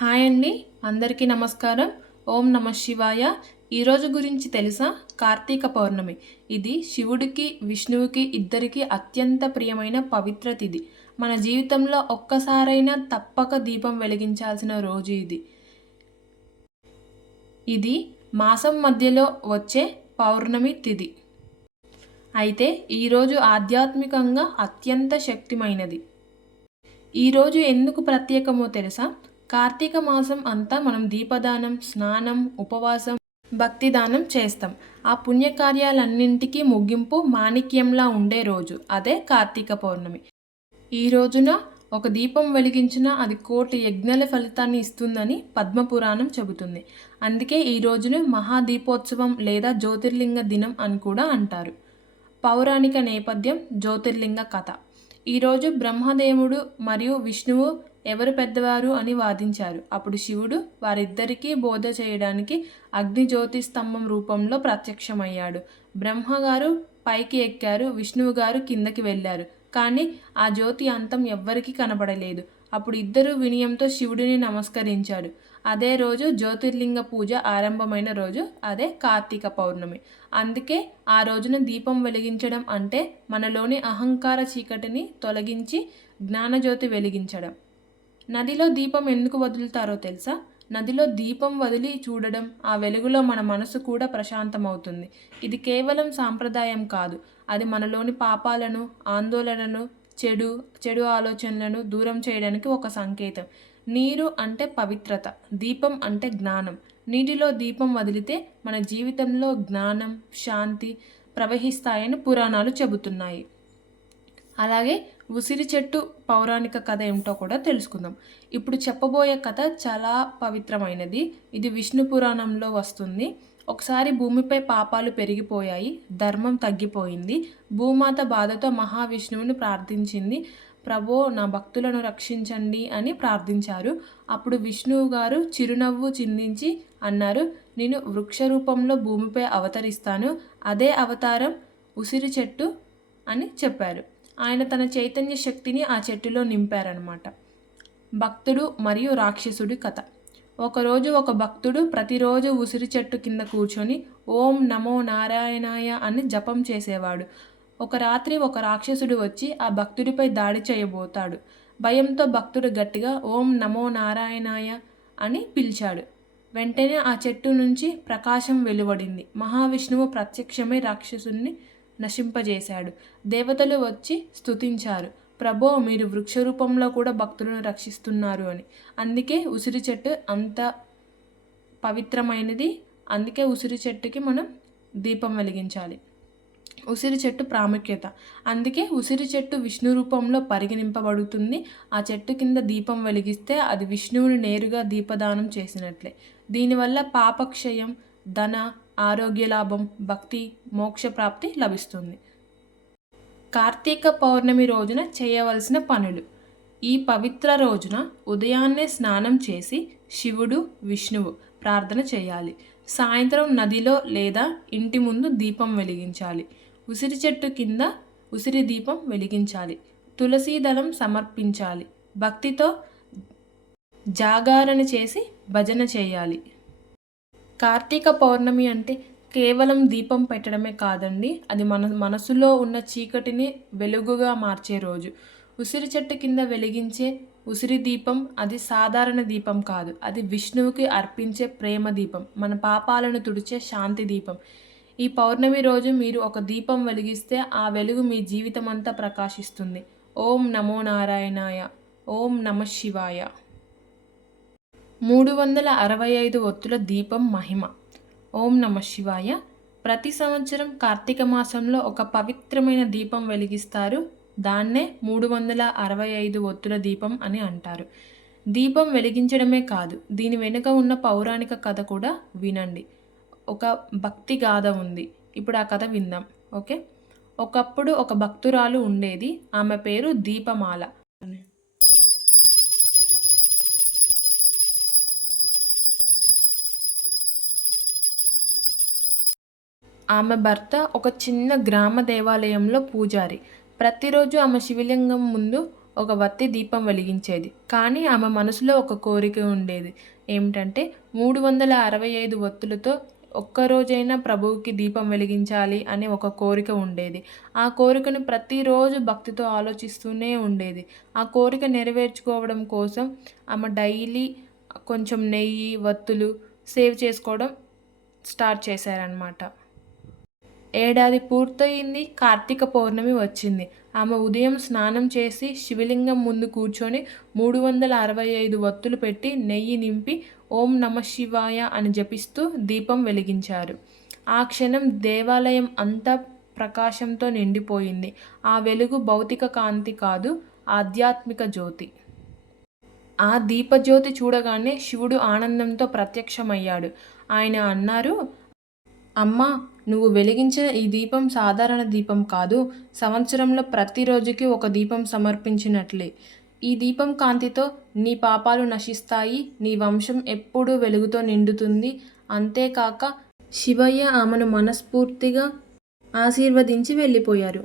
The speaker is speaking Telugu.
హాయ్ అండి అందరికీ నమస్కారం. ఓం నమ శివాయ. ఈరోజు గురించి తెలుసా? కార్తీక పౌర్ణమి. ఇది శివుడికి విష్ణువుకి ఇద్దరికి అత్యంత ప్రియమైన పవిత్ర తిథి. మన జీవితంలో ఒక్కసారైనా తప్పక దీపం వెలిగించాల్సిన రోజు ఇది. ఇది మాసం మధ్యలో వచ్చే పౌర్ణమి తిథి. అయితే ఈరోజు ఆధ్యాత్మికంగా అత్యంత శక్తిమైనది. ఈరోజు ఎందుకు ప్రత్యేకమో తెలుసా? కార్తీక మాసం అంతా మనం దీపదానం స్నానం ఉపవాసం భక్తి దానం చేస్తాం. ఆ పుణ్యకార్యాలన్నింటికీ ముగింపు మాణిక్యంలా ఉండే రోజు అదే కార్తీక పౌర్ణమి. ఈ రోజున ఒక దీపం వెలిగించినా అది కోటి యజ్ఞాల ఫలితాన్ని ఇస్తుందని పద్మపురాణం చెబుతుంది. అందుకే ఈ రోజును మహాదీపోత్సవం లేదా జ్యోతిర్లింగ దినం అని కూడా అంటారు. పౌరాణిక నేపథ్యం జ్యోతిర్లింగ కథ. ఈరోజు బ్రహ్మదేవుడు మరియు విష్ణువు ఎవరు పెద్దవారు అని వాదించారు. అప్పుడు శివుడు వారిద్దరికీ బోధ చేయడానికి అగ్నిజ్యోతి స్తంభం రూపంలో ప్రత్యక్షమయ్యాడు. బ్రహ్మగారు పైకి ఎక్కారు విష్ణువు గారు కిందకి వెళ్ళారు. కానీ ఆ జ్యోతి అంతం ఎవ్వరికీ కనబడలేదు. అప్పుడు ఇద్దరు వినయంతో శివుడిని నమస్కరించారు. అదే రోజు జ్యోతిర్లింగ పూజ ఆరంభమైన రోజు అదే కార్తీక పౌర్ణమి. అందుకే ఆ రోజున దీపం వెలిగించడం అంటే మనలోని అహంకార చీకటిని తొలగించి జ్ఞానజ్యోతి వెలిగించడం. నదిలో దీపం ఎందుకు వదులుతారో తెలుసా? నదిలో దీపం వదిలి చూడడం ఆ వెలుగులో మన మనసు కూడా ప్రశాంతమవుతుంది. ఇది కేవలం సాంప్రదాయం కాదు. అది మనలోని పాపాలను ఆందోళనను చెడు చెడు ఆలోచనలను దూరం చేయడానికి ఒక సంకేతం. నీరు అంటే పవిత్రత దీపం అంటే జ్ఞానం. నీటిలో దీపం వదిలితే మన జీవితంలో జ్ఞానం శాంతి ప్రవహిస్తాయని పురాణాలు చెబుతున్నాయి. అలాగే ఉసిరి చెట్టు పౌరాణిక కథ ఏమిటో కూడా తెలుసుకుందాం. ఇప్పుడు చెప్పబోయే కథ చాలా పవిత్రమైనది. ఇది విష్ణు పురాణంలో వస్తుంది. ఒకసారి భూమిపై పాపాలు పెరిగిపోయాయి ధర్మం తగ్గిపోయింది. భూమాత బాధతో మహావిష్ణువుని ప్రార్థించింది ప్రభో నా భక్తులను రక్షించండి అని ప్రార్థించారు. అప్పుడు విష్ణువు గారు చిరునవ్వు చిందించి అన్నారు నేను వృక్ష రూపంలో భూమిపై అవతరిస్తాను అదే అవతారం ఉసిరి చెట్టు అని చెప్పారు. ఆయన తన చైతన్య శక్తిని ఆ చెట్టులో నింపారనమాట భక్తుడు మరియు రాక్షసుడి కథ. ఒకరోజు ఒక భక్తుడు ప్రతిరోజు ఉసిరి చెట్టు కింద కూర్చొని ఓం నమో నారాయణాయ అని జపం చేసేవాడు. ఒక రాత్రి ఒక రాక్షసుడు వచ్చి ఆ భక్తుడిపై దాడి చేయబోతాడు. భయంతో భక్తుడు గట్టిగా ఓం నమో నారాయణాయ అని పిలిచాడు. వెంటనే ఆ చెట్టు నుంచి ప్రకాశం వెలువడింది. మహావిష్ణువు ప్రత్యక్షమై రాక్షసుని నశింపజేశాడు. దేవతలు వచ్చి స్తుతించారు. ప్రభో మీరు వృక్ష రూపంలో కూడా భక్తులను రక్షిస్తున్నారు అని. అందుకే ఉసిరి చెట్టు అంత పవిత్రమైనది. అందుకే ఉసిరి చెట్టుకి మనం దీపం వెలిగించాలి. ఉసిరి చెట్టు ప్రాముఖ్యత. అందుకే ఉసిరి చెట్టు విష్ణు రూపంలో పరిగణింపబడుతుంది. ఆ చెట్టు కింద దీపం వెలిగిస్తే అది విష్ణువుని నేరుగా దీపదానం చేసినట్లే. దీనివల్ల పాపక్షయం ధన ఆరోగ్య లాభం భక్తి మోక్షప్రాప్తి లభిస్తుంది. కార్తీక పౌర్ణమి రోజున చేయవలసిన పనులు. ఈ పవిత్ర రోజున ఉదయాన్నే స్నానం చేసి శివుడు విష్ణువు ప్రార్థన చేయాలి. సాయంత్రం నదిలో లేదా ఇంటి ముందు దీపం వెలిగించాలి. ఉసిరి చెట్టు కింద ఉసిరి దీపం వెలిగించాలి. తులసీ దళం సమర్పించాలి. భక్తితో జాగారణ చేసి భజన చేయాలి. కార్తీక పౌర్ణమి అంటే కేవలం దీపం పెట్టడమే కాదండి. అది మన మనసులో ఉన్న చీకటిని వెలుగుగా మార్చే రోజు. ఉసిరి చెట్టు కింద వెలిగించే ఉసిరి దీపం అది సాధారణ దీపం కాదు. అది విష్ణువుకి అర్పించే ప్రేమ దీపం మన పాపాలను తుడిచే శాంతి దీపం. ఈ పౌర్ణమి రోజు మీరు ఒక దీపం వెలిగిస్తే ఆ వెలుగు మీ జీవితమంతా ప్రకాశిస్తుంది. ఓం నమో నారాయణాయ ఓం నమ శివాయ. మూడు వందల అరవై ఐదు ఒత్తుల దీపం మహిమ. ఓం నమ శివాయ. ప్రతి సంవత్సరం కార్తీక మాసంలో ఒక పవిత్రమైన దీపం వెలిగిస్తారు. దాన్నే మూడు వందల అరవై ఐదు ఒత్తుల దీపం అని అంటారు. దీపం వెలిగించడమే కాదు దీని వెనుక ఉన్న పౌరాణిక కథ కూడా వినండి. ఒక భక్తి గాథ ఉంది. ఇప్పుడు ఆ కథ విందాం. ఓకే? ఒకప్పుడు ఒక భక్తురాలు ఉండేది. ఆమె పేరు దీపమాల. ఆమె భర్త ఒక చిన్న గ్రామ దేవాలయంలో పూజారి. ప్రతిరోజు ఆమె శివలింగం ముందు ఒక వత్తి దీపం వెలిగించేది. కానీ ఆమె మనసులో ఒక కోరిక ఉండేది. ఏమిటంటే మూడు వందల అరవై ఐదు ఒత్తులతో ఒక్కరోజైనా ప్రభువుకి దీపం వెలిగించాలి అనే ఒక కోరిక ఉండేది. ఆ కోరికను ప్రతిరోజు భక్తితో ఆలోచిస్తూనే ఉండేది. ఆ కోరిక నెరవేర్చుకోవడం కోసం ఆమె డైలీ కొంచెం నెయ్యి వత్తులు సేవ్ చేసుకోవడం స్టార్ట్ చేశారనమాట ఏడాది పూర్తయింది కార్తీక పౌర్ణమి వచ్చింది. ఆమె ఉదయం స్నానం చేసి శివలింగం ముందు కూర్చొని మూడు వందల అరవై ఐదు వత్తులు పెట్టి నెయ్యి నింపి ఓం నమ శివాయ అని జపిస్తూ దీపం వెలిగించారు. ఆ క్షణం దేవాలయం అంతా ప్రకాశంతో నిండిపోయింది. ఆ వెలుగు భౌతిక కాంతి కాదు ఆధ్యాత్మిక జ్యోతి. ఆ దీపజ్యోతి చూడగానే శివుడు ఆనందంతో ప్రత్యక్షమయ్యాడు. ఆయన అన్నారు అమ్మా నువ్వు వెలిగించిన ఈ దీపం సాధారణ దీపం కాదు సంవత్సరంలో ప్రతిరోజుకి ఒక దీపం సమర్పించినట్లే. ఈ దీపం కాంతితో నీ పాపాలు నశిస్తాయి నీ వంశం ఎప్పుడూ వెలుగుతో నిండుతుంది. అంతేకాక శివయ్య ఆమెను మనస్ఫూర్తిగా ఆశీర్వదించి వెళ్ళిపోయారు.